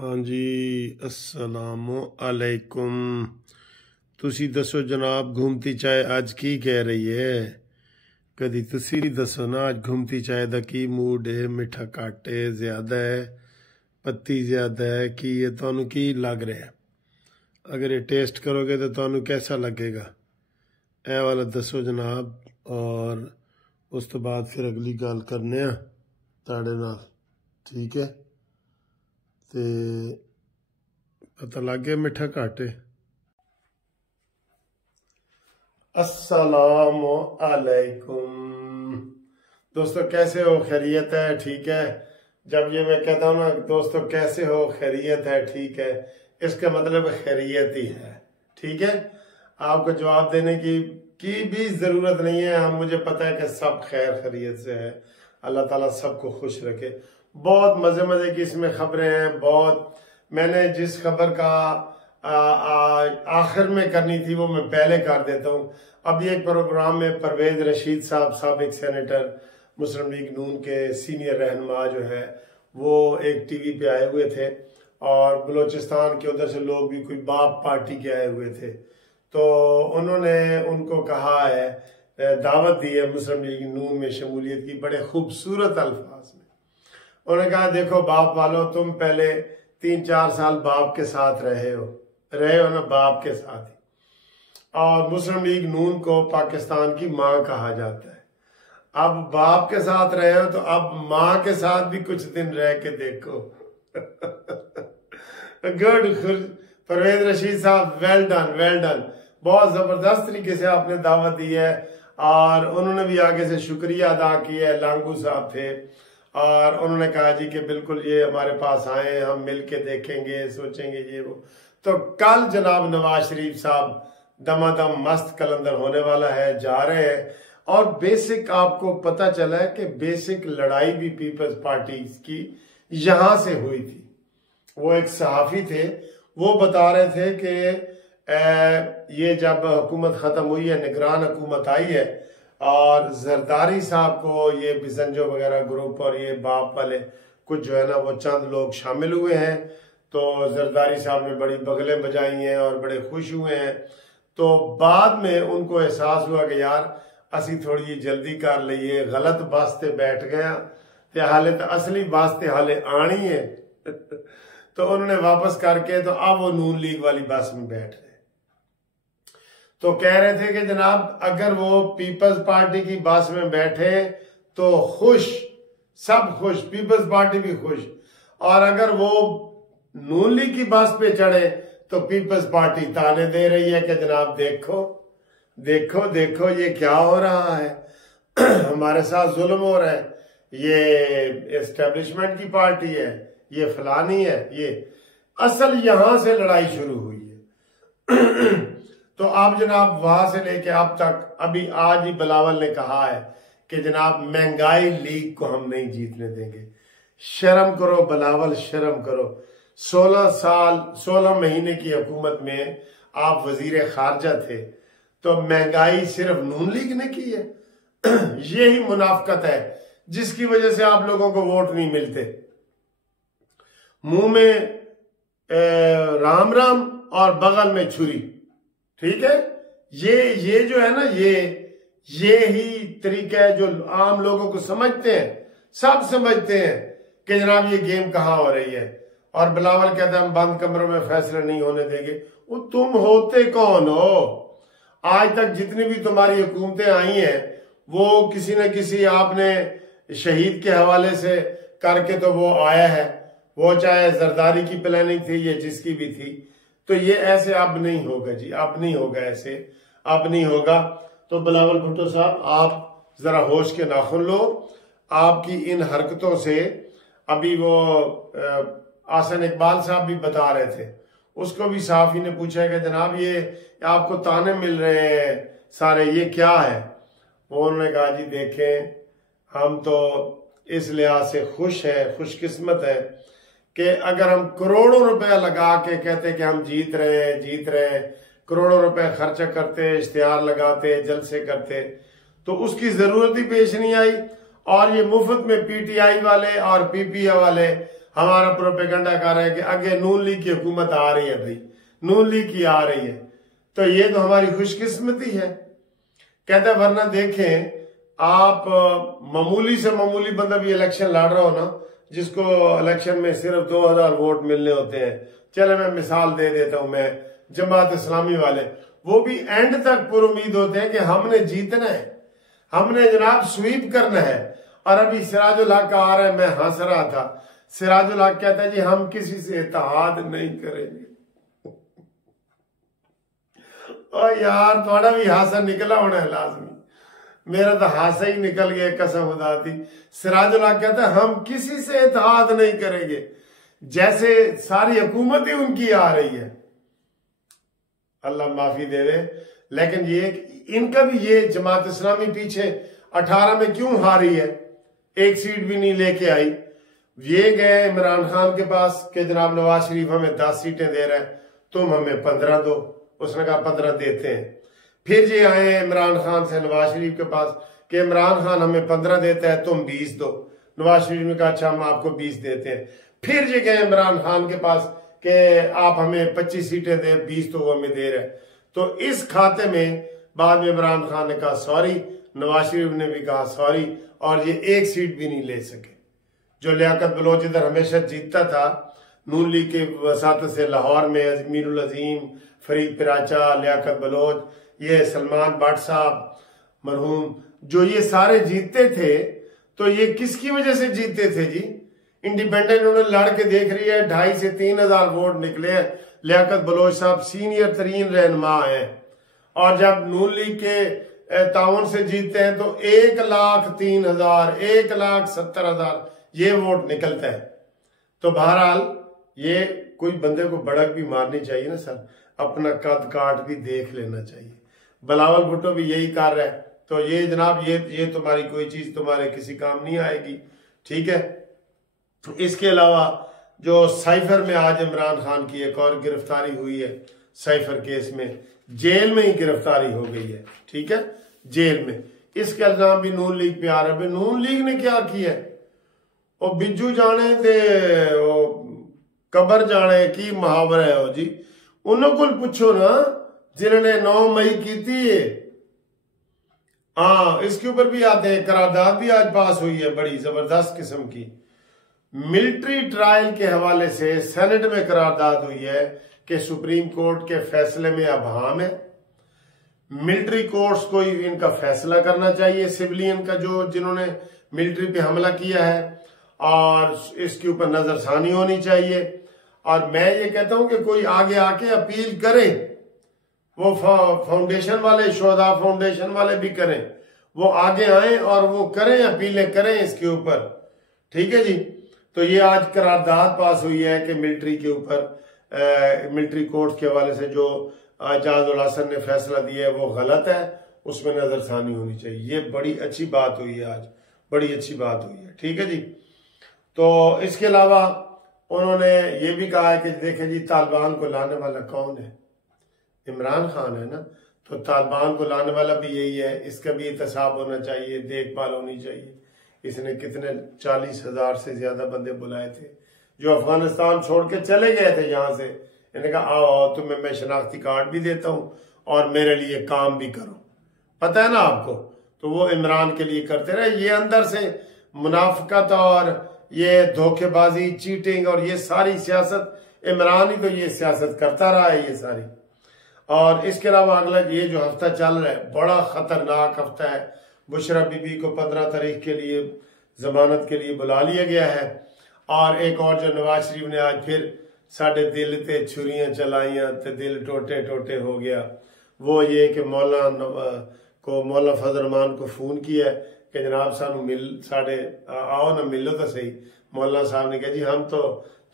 हाँ जी, अस्सलामु अलैकुम। तुसी दसो जनाब, घूमती चाय आज की कह रही है? कदी तुसी दसो ना, आज घूमती चाय दा की मूड है? मिठा घट है, ज्यादा है, पत्ती ज्यादा है कि ये तुहानू की लग रहा है? अगर ये टेस्ट करोगे तो तुहानू कैसा लगेगा? ए वाला दसो जनाब, और उस तो बाद फिर अगली गल करने आ ताड़े नाल, ठीक है? ते पता लग गया मिठा घट है। अस्सलामु अलैकुम दोस्तों, कैसे हो? खैरियत है? ठीक है। जब ये मैं कहता हूँ ना दोस्तों कैसे हो, खैरियत है, ठीक है, इसका मतलब खैरियत ही है, ठीक है। आपको जवाब देने की भी जरूरत नहीं है। हम मुझे पता है कि सब खैर खैरियत से है। अल्लाह ताला सबको खुश रखे। बहुत मजे मजे की इसमें खबरें हैं। बहुत मैंने जिस खबर का आखिर में करनी थी वो मैं पहले कर देता हूँ। अभी एक प्रोग्राम में परवेज रशीद साहब, साबिक सेनेटर, मुस्लिम लीग नून के सीनियर रहनुमा जो है, वो एक टीवी पे आए हुए थे और बलूचिस्तान के उधर से लोग भी कोई बाप पार्टी के आए हुए थे। तो उन्होंने उनको कहा है, दावत दी है मुस्लिम लीग नून में शमूलियत की, बड़े खूबसूरत अल्फाज में। उन्होंने कहा देखो बाप वालों, तुम पहले 3-4 साल बाप के साथ रहे हो ना, बाप के साथ ही। और मुस्लिम लीग नून को पाकिस्तान की माँ कहा जाता है। अब बाप के साथ रहे हो तो अब माँ के साथ भी कुछ दिन रह के देखो। गुड परवेज रशीद साहब, वेल डन, वेल डन। बहुत जबरदस्त तरीके से आपने दावत दी है और उन्होंने भी आगे से शुक्रिया अदा किया है। लांगू साहब थे और उन्होंने कहा जी कि बिल्कुल ये हमारे पास आए, हम मिल के देखेंगे, सोचेंगे ये वो। तो कल जनाब नवाज शरीफ साहब दमादम मस्त कलंदर होने वाला है, जा रहे हैं। और बेसिक आपको पता चला है कि बेसिक लड़ाई भी पीपल्स पार्टी की यहां से हुई थी। वो एक सहाफी थे, वो बता रहे थे कि ये जब हुकूमत खत्म हुई है, निगरान हुकूमत आई है और जरदारी साहब को ये बिजंजो वगैरह ग्रुप और ये बाप वाले कुछ जो है ना वो चंद लोग शामिल हुए हैं। तो जरदारी साहब ने बड़ी बगलें बजाई हैं और बड़े खुश हुए हैं। तो बाद में उनको एहसास हुआ कि यार असी थोड़ी जल्दी कर लीए, गलत बस ते बैठ गया ते हाले तो असली बस ते हाले आनी है। तो उन्होंने वापस करके तो अब वो नून लीग वाली बस में बैठ गए। तो कह रहे थे कि जनाब अगर वो पीपल्स पार्टी की बस में बैठे तो खुश, सब खुश, पीपल्स पार्टी भी खुश। और अगर वो नून लीग की बस पे चढ़े तो पीपल्स पार्टी ताने दे रही है कि जनाब देखो देखो देखो ये क्या हो रहा है, हमारे साथ जुल्म हो रहा है, ये एस्टेब्लिशमेंट की पार्टी है, ये फलानी है। ये असल यहां से लड़ाई शुरू हुई है। तो अब जनाब वहां से लेके अब तक, अभी आज ही बिलावल ने कहा है कि जनाब महंगाई लीग को हम नहीं जीतने देंगे। शर्म करो बिलावल, शर्म करो। 16 महीने की हुकूमत में आप वजीर खारजा थे, तो महंगाई सिर्फ नून लीग ने की है। यही मुनाफकत है जिसकी वजह से आप लोगों को वोट नहीं मिलते। मुंह में राम राम और बगल में छुरी, ठीक है। ये जो है ना, ये ही तरीका है जो आम लोगों को समझते हैं, सब समझते हैं कि जनाब ये गेम कहाँ हो रही है। और बिलावल कहते हैं हम बंद कमरों में फैसले नहीं होने देंगे। वो तुम होते कौन हो? आज तक जितनी भी तुम्हारी हुकूमतें आई हैं वो किसी न किसी आपने शहीद के हवाले से करके तो वो आया है, वो चाहे जरदारी की प्लानिंग थी या जिसकी भी थी। तो ये ऐसे अब नहीं होगा जी, अब नहीं होगा, ऐसे अब नहीं होगा। तो बिलावल भुट्टो साहब, आप जरा होश के नाखुन लो। आपकी इन हरकतों से अभी वो आसन इकबाल साहब भी बता रहे थे, उसको भी साफी ने पूछा कि जनाब ये आपको ताने मिल रहे हैं सारे, ये क्या है? उन्होंने कहा जी देखें, हम तो इस लिहाज से खुश हैं, खुशकिस्मत है कि अगर हम करोड़ों रुपया लगा के कहते कि हम जीत रहे हैं, करोड़ों रुपए खर्चा करते, इश्तिहार लगाते, जलसे करते, तो उसकी जरूरत ही पेश नहीं आई। और ये मुफ्त में पीटीआई वाले और पीपीए वाले हमारा प्रोपेगेंडा कर रहे हैं कि आगे नून लीग की हुकूमत आ रही है, भाई नून लीग की आ रही है, तो ये तो हमारी खुशकिस्मती है। कहते वरना देखें आप, मामूली से मामूली बंदा भी इलेक्शन लड़ रहा हो ना, जिसको इलेक्शन में सिर्फ 2000 वोट मिलने होते हैं, चले मैं मिसाल दे देता हूं, मैं जमात इस्लामी वाले, वो भी एंड तक पूरी उम्मीद होते हैं कि हमने जीतना है, हमने जनाब स्वीप करना है। और अभी सिराजुल हक आ रहा है, मैं हंस रहा था, सिराजुल हक कहता है जी हम किसी से इत्तेहाद नहीं करेंगे। और यार थोड़ा भी हासा निकला होना है लाजमी, मेरा तो हासा ही निकल गया कसम खुदा दी। सिराजुल हक कहता है हम किसी से इत्तेहाद नहीं करेंगे, जैसे सारी हुकूमत ही उनकी आ रही है, अल्लाह माफी दे दे। लेकिन ये इनका भी, ये जमात इस्लामी पीछे 18 में क्यों हारी है, एक सीट भी नहीं लेके आई। ये गए इमरान खान के पास कि जनाब नवाज शरीफ हमें 10 सीटें दे रहा है, तुम हमें 15 दो, उसने कहा 15 देते हैं। फिर ये आए इमरान खान से नवाज शरीफ के पास कि इमरान खान हमें 15 देता है, तुम 20 दो। नवाज शरीफ ने कहा अच्छा हम आपको 20 देते हैं। फिर ये गए इमरान खान के पास कि आप हमें 25 सीटें दे, 20 तो वो हमें दे रहे। तो इस खाते में बाद में इमरान खान ने कहा सॉरी, नवाज शरीफ ने भी कहा सॉरी, और ये एक सीट भी नहीं ले सके। जो लियाकत बलोच इधर हमेशा जीतता था नून लीग के वसात से, लाहौर में अजमीरुल अजीम, फरीद पिराचा, लियाकत बलोच, ये सलमान भट्ट साहब मरहूम, जो ये सारे जीतते थे, तो ये किसकी वजह से जीतते थे जी? इंडिपेंडेंट उन्होंने लड़ के देख रही है, 2,500 से 3,000 वोट निकले हैं। लियाकत बलोच साहब सीनियर तरीन रहनुमा है, और जब नून लीग के ताउन से जीतते हैं तो 1,03,000, 1,70,000 ये वोट निकलता है। तो बहरहाल ये कोई बंदे को बड़क भी मारनी चाहिए ना सर, अपना कद काट भी देख लेना चाहिए। बिलावल भुट्टो भी यही कर रहा है, तो ये जनाब ये तुम्हारी कोई चीज तुम्हारे किसी काम नहीं आएगी, ठीक है। इसके अलावा जो साइफर में आज इमरान खान की एक और गिरफ्तारी हुई है, साइफर केस में जेल में ही गिरफ्तारी हो गई है, ठीक है, जेल में। इसके इल्जाम भी नून लीग पे आ रहे हैं। नून लीग ने क्या किया है, वो बिज्जू जाने ते कबर जाने की मुहावरा है वो जी, उन्होंने को पूछो ना जिन्होंने 9 मई की थी। हाँ, इसके ऊपर भी आते हैं, करारदाद भी आज पास हुई है बड़ी जबरदस्त किस्म की। मिलिट्री ट्रायल के हवाले से सेनेट में करारदाद हुई है कि सुप्रीम कोर्ट के फैसले में अभाम है, मिलिट्री कोर्ट्स को इनका फैसला करना चाहिए, सिविलियन का जो जिन्होंने मिलिट्री पे हमला किया है, और इसके ऊपर नजरसानी होनी चाहिए। और मैं ये कहता हूं कि कोई आगे आके अपील करे, वो फाउंडेशन वाले, शोधा फाउंडेशन वाले भी करें, वो आगे आए और वो करें, अपीलें करें इसके ऊपर, ठीक है जी। तो ये आज करारदाद पास हुई है कि मिलिट्री के ऊपर, मिलिट्री कोर्ट के हवाले से जो जाजुल हसन ने फैसला दिया है वो गलत है, उसमें नजरसानी होनी चाहिए। ये बड़ी अच्छी बात हुई है आज, बड़ी अच्छी बात हुई है, ठीक है जी। तो इसके अलावा उन्होंने ये भी कहा है कि देखें जी तालिबान को लाने वाला कौन है, इमरान खान है ना, तो तालिबान को लाने वाला भी यही है, इसका भी एहतसाब होना चाहिए, देखभाल होनी चाहिए। इसने कितने 40,000 से ज्यादा बंदे बुलाए थे जो अफगानिस्तान छोड़ के चले गए थे यहाँ से। इन्होंने कहा आओ आओ, तुम्हें मैं शनाख्ती कार्ड भी देता हूँ और मेरे लिए काम भी करो, पता है ना आपको। तो वो इमरान के लिए करते रहे। ये अंदर से मुनाफिकत और ये धोखेबाजी, चीटिंग और ये सारी सियासत, इमरान ही तो ये सियासत करता रहा है ये सारी। और इसके अलावा अगला ये जो हफ्ता चल रहा है बड़ा खतरनाक हफ्ता है। बुशरा बीबी को 15 तारीख के लिए जमानत के लिए बुला लिया गया है। और एक और जो नवाज शरीफ ने आज फिर साढ़े दिल ते छुरियां चलाइया तो दिल टोटे टोटे हो गया, वो ये कि मौला फजल रहमान को फोन किया है कि जनाब सानू मिल साढ़े आओ ना, मिलो तो सही। मौलाना साहब ने कहा जी हम तो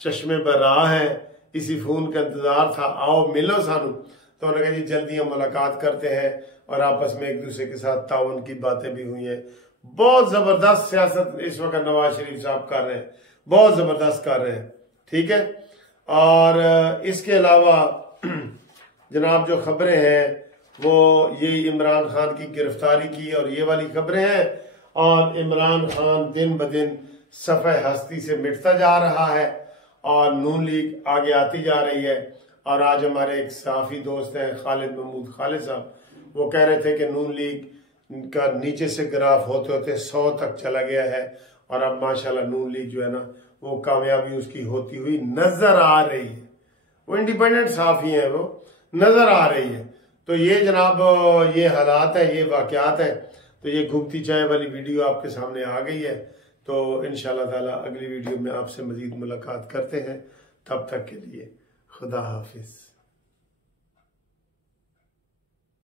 चश्मे बराह हैं, इसी फोन का इंतजार था, आओ मिलो सानू। तो उन्होंने कहा जी जल्दी हम मुलाकात करते हैं, और आपस में एक दूसरे के साथ ताउन की बातें भी हुई हैं। बहुत जबरदस्त सियासत इस वक्त नवाज शरीफ साहब कर रहे हैं, बहुत जबरदस्त कर रहे हैं, ठीक है। और इसके अलावा जनाब जो खबरें हैं वो यही इमरान खान की गिरफ्तारी की और ये वाली खबरें हैं। और इमरान खान दिन ब दिन सफ़े हस्ती से मिटता जा रहा है। और नून लीग आगे आती जा रही है। और आज हमारे एक सहाफ़ी दोस्त हैं खालिद महमूद खालिद साहब, वो कह रहे थे कि नून लीग का नीचे से ग्राफ होते होते 100 तक चला गया है और अब माशाल्लाह नून लीग जो है ना वो कामयाबी उसकी होती हुई नजर आ रही है। वो इंडिपेंडेंट सहाफ़ी हैं, वो नजर आ रही है। तो ये जनाब ये हालात है, ये वाकयात है। तो ये घूमती चाय वाली वीडियो आपके सामने आ गई है। तो इंशाल्लाह ताला अगली वीडियो में आपसे मजीद मुलाकात करते हैं। तब तक के लिए खुदा हाफिज।